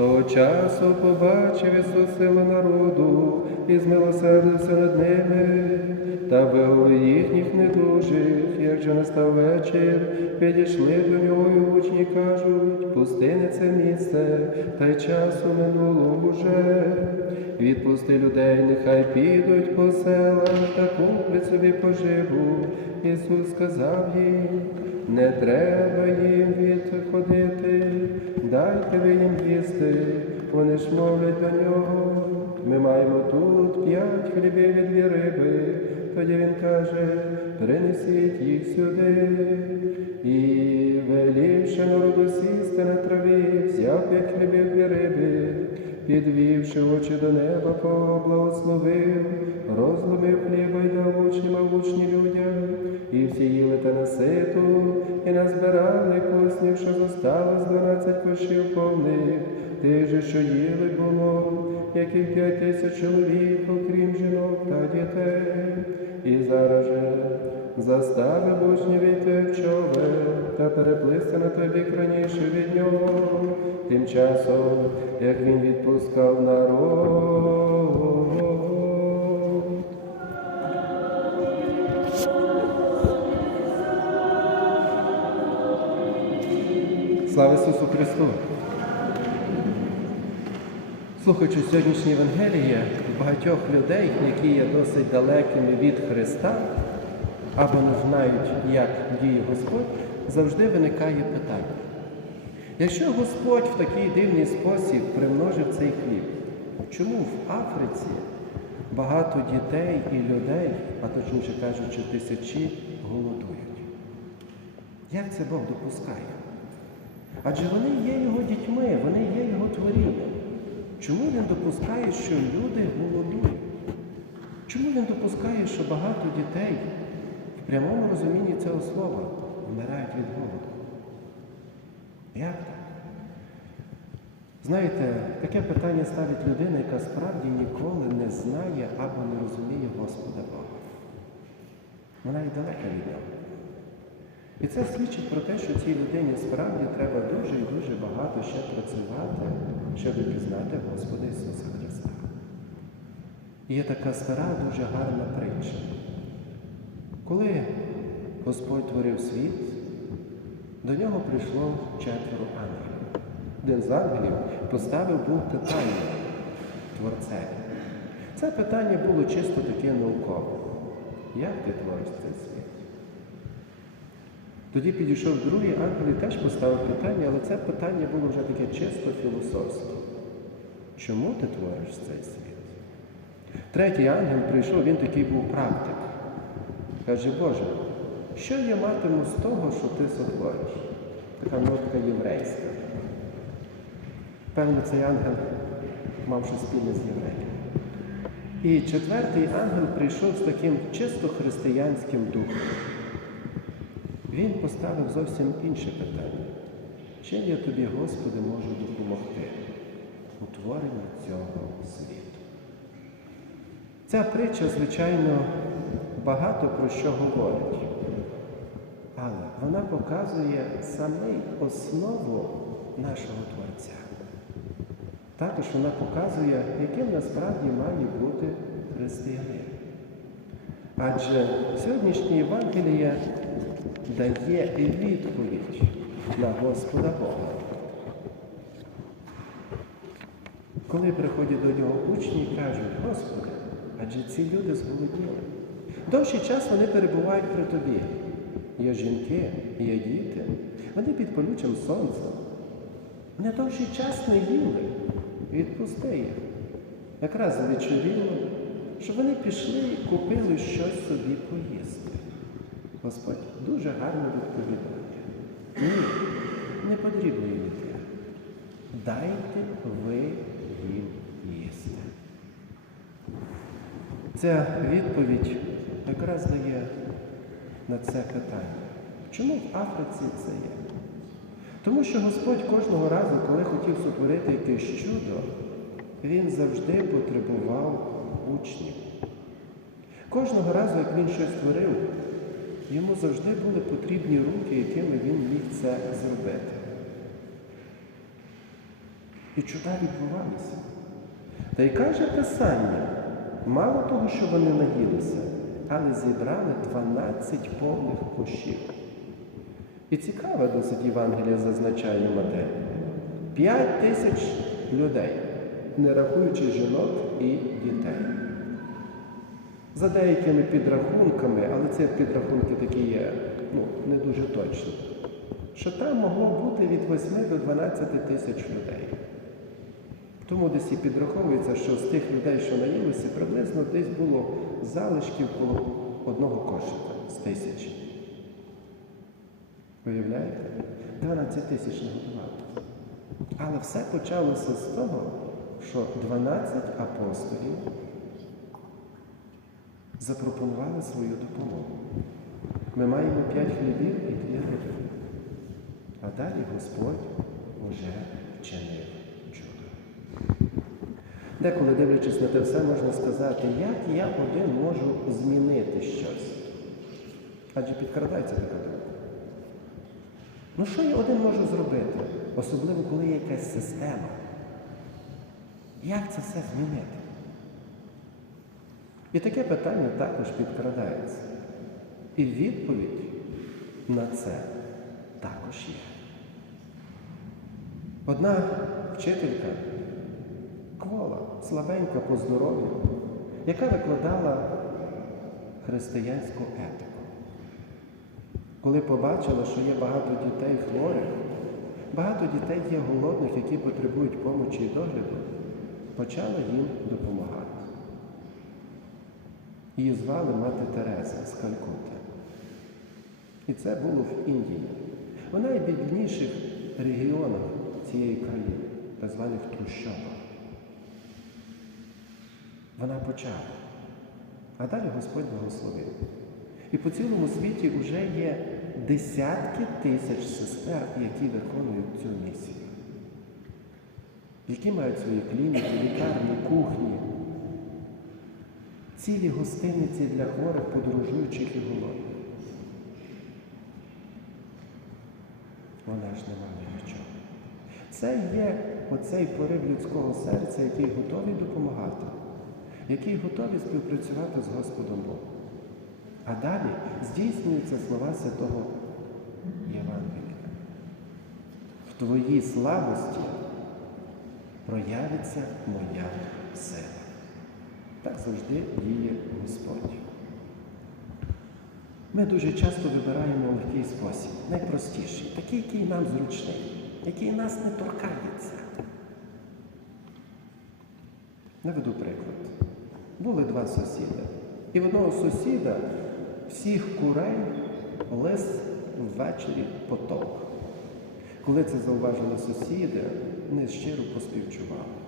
Того часу побачив Ісус силу народу і змилосердився над ними, та виговив їхніх недужих, як же настав вечір, підійшли до нього і учні кажуть, пустини це місце, та й часу минуло уже. Відпусти людей, нехай підуть по селах та куплять собі поживу. Ісус сказав їм, не треба їм відходити, дайте ви їм їсти. Вони ж мовлять до нього. Ми маємо тут п'ять хлібів і дві риби. Тоді він каже, принесіть їх сюди. І велівши народу сісти на траві, взяв п'ять хлібів дві риби, підвівши очі до неба, поблагословив, розломив хліба й дав учням, а учні людям, і всі їли та наситу, і назбирали коснів, що зосталось дванадцять кошів повних, тих же, що їли було, яких п'ять тисяч чоловік, окрім жінок та дітей. І зараз же заставив учнів війти в човен та переплисти на той бік раніше від нього, тим часом, як він відпускав народ. Слава Ісусу Христу! Слухаючи сьогоднішнє Євангеліє, багатьох людей, які є досить далекими від Христа, або не знають, як діє Господь, завжди виникає питання. Якщо Господь в такий дивний спосіб примножив цей хліб, чому в Африці багато дітей і людей, а точніше кажучи, тисячі голодують? Як це Бог допускає? Адже вони є його дітьми, вони є його творінням. Чому він допускає, що люди голодують? Чому він допускає, що багато дітей в прямому розумінні цього слова вмирають від голоду? Як так? Знаєте, таке питання ставить людина, яка справді ніколи не знає або не розуміє Господа Бога. Вона і далека від нього. І це свідчить про те, що цій людині справді треба дуже і дуже багато ще працювати, щоб пізнати Господа Ісуса Христа. Є така стара, дуже гарна притча. Коли Господь творив світ, до нього прийшло четверо ангелів. Один з ангелів поставив був питання Творцеві. Це питання було чисто таке наукове. Як ти твориш цей світ? Тоді підійшов другий ангел і теж поставив питання, але це питання було вже таке чисто філософське. Чому ти твориш цей світ? Третій ангел прийшов, він такий був практик. Каже, Боже, що я матиму з того, що ти сотвориш? Така нотка єврейська. Певно, цей ангел мав щось спільне з євреєм. І четвертий ангел прийшов з таким чисто християнським духом. Він поставив зовсім інше питання. Чим я тобі, Господи, можу допомогти у творенні цього світу? Ця притча, звичайно, багато про що говорить, але вона показує саме основу нашого Творця. Також вона показує, яким насправді має бути християнин. Адже сьогоднішнє Євангеліє дає відповідь на Господа Бога. Коли приходять до нього учні і кажуть, Господи, адже ці люди зголодніли. Довший час вони перебувають при тобі. Є жінки, є діти, вони під полючим сонцем. Вони довший час не їли. Відпусти їх. Якраз вечоріло, щоб вони пішли і купили щось собі поїсти. Господь дуже гарно відповідає. Ні, не потрібно їм йти. Дайте ви їм їсти. Ця відповідь якраз дає на це питання. Чому в Африці це є? Тому що Господь кожного разу, коли хотів сотворити якесь чудо, Він завжди потребував учнів. Кожного разу, як він щось творив, йому завжди були потрібні руки, якими він міг це зробити. І чуда відбувалися. Та й каже Писання, мало того, що вони наїлися, але зібрали 12 повних кошів. І цікаве досить Євангелія зазначає Матей. П'ять тисяч людей, не рахуючи жінок і дітей. За деякими підрахунками, але це підрахунки такі є ну, не дуже точні, що там могло бути від 8 до 12 тисяч людей. Тому десь і підраховується, що з тих людей, що наїлися, приблизно десь було залишків коло одного кошика з тисячі. Уявляєте? 12 тисяч нагодували. Але все почалося з того, що 12 апостолів запропонували свою допомогу. Ми маємо 5 хлібів і 2 риби. А далі Господь уже вчинив чудо. Деколи, дивлячись на те все, можна сказати, як я один можу змінити щось. Адже підкрадається така думка. Ну що я один можу зробити? Особливо, коли є якась система. Як це все змінити? І таке питання також підкрадається. І відповідь на це також є. Одна вчителька, квола, слабенька по здоров'ю, яка викладала християнську етику. Коли побачила, що є багато дітей хворих, багато дітей є голодних, які потребують помочі і догляду, почала їм допомагати. Її звали мати Тереза з Калькути. І це було в Індії. В найбідніших регіонах цієї країни, так званих трущобах. Вона почала. А далі Господь благословив. І по цілому світі вже є десятки тисяч сестер, які виконують цю місію, які мають свої клініки, лікарні, кухні, цілі гостиниці для хворих, подорожуючих і голодних. Вона ж не мала нічого. Це є оцей порив людського серця, який готовий допомагати, який готовий співпрацювати з Господом Богом. А далі здійснюються слова Святого Євангелія. В твоїй слабості проявиться моя сила. Так завжди діє Господь. Ми дуже часто вибираємо легкий спосіб, найпростіший, такий, який нам зручний, який нас не торкається. Наведу приклад. Були два сусіди. І в одного сусіда всіх курей лис ввечері потовк. Коли це зауважили сусіди, вони щиро поспівчували.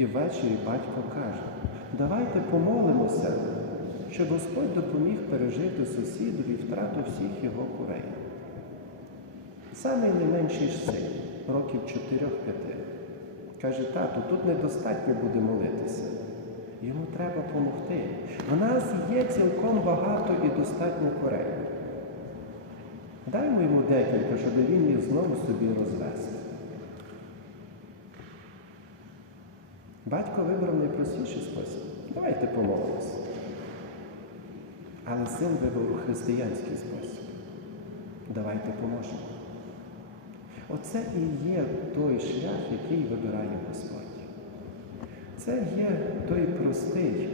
І ввечері батько каже, давайте помолимося, щоб Господь допоміг пережити сусідові втрату всіх його курей. Самий найменший син, років 4-5, каже, тату, тут недостатньо буде молитися. Йому треба допомогти. В нас є цілком багато і достатньо корей. Даймо йому декілька, щоб він міг знову собі розвести. Батько вибрав найпростіший спосіб. Давайте помолимося. Але син вибрав християнський спосіб. Давайте поможемо. Оце і є той шлях, який вибирає Господь. Це є той простий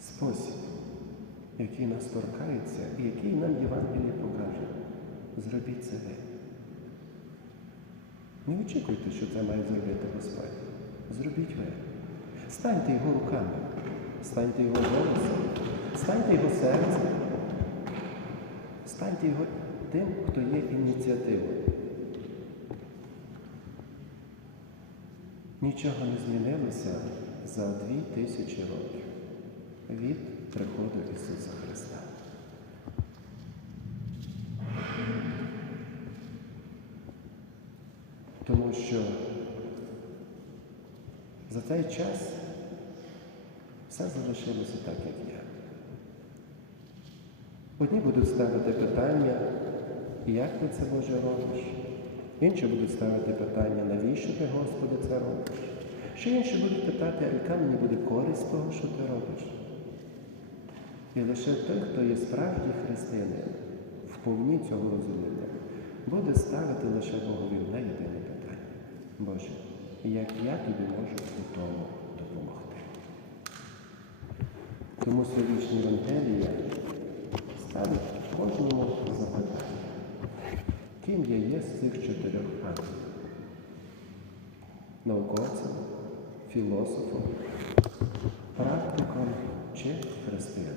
спосіб, який нас торкається і який нам Євангеліє покаже. Зробіть це ви. Не очікуйте, що це має зробити Господь. Зробіть ви. Станьте його руками, станьте його голосом, станьте його серцем, станьте його тим, хто є ініціативою. Нічого не змінилося за дві тисячі років від приходу Ісуса Христа. Тому що за цей час все залишилося так, як є. Одні будуть ставити питання, як ти це Боже робиш? Інші будуть ставити питання, навіщо ти, Господи, це робиш? Ще інші будуть питати, а яка мені буде користь того, що ти робиш? І лише той, хто є справжній християнин, вповні цього розуміння, буде ставити лише Богові одне єдине питання. Боже, як я тобі можу у тому допомогти? Тому сьогоднішня Євангелія ставить кожному запитання. Ким я є з цих чотирьох ангелів? Науковцем, філософом, практиком чи християнином?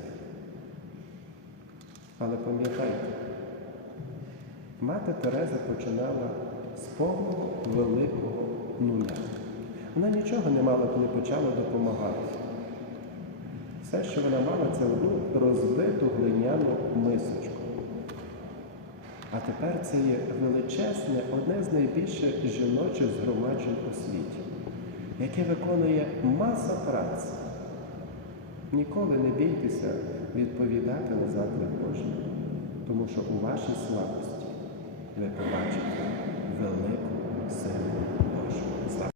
Але пам'ятайте, мати Тереза починала з повного великого нуля. Вона нічого не мала, коли почала допомагати. Все, що вона мала, це одну розбиту глиняну мисочку. А тепер це є величезне, одне з найбільших жіночих згромаджень у світі, яке виконує маса праці. Ніколи не бійтеся відповідати на заклик Божий, тому що у вашій слабості Melek said,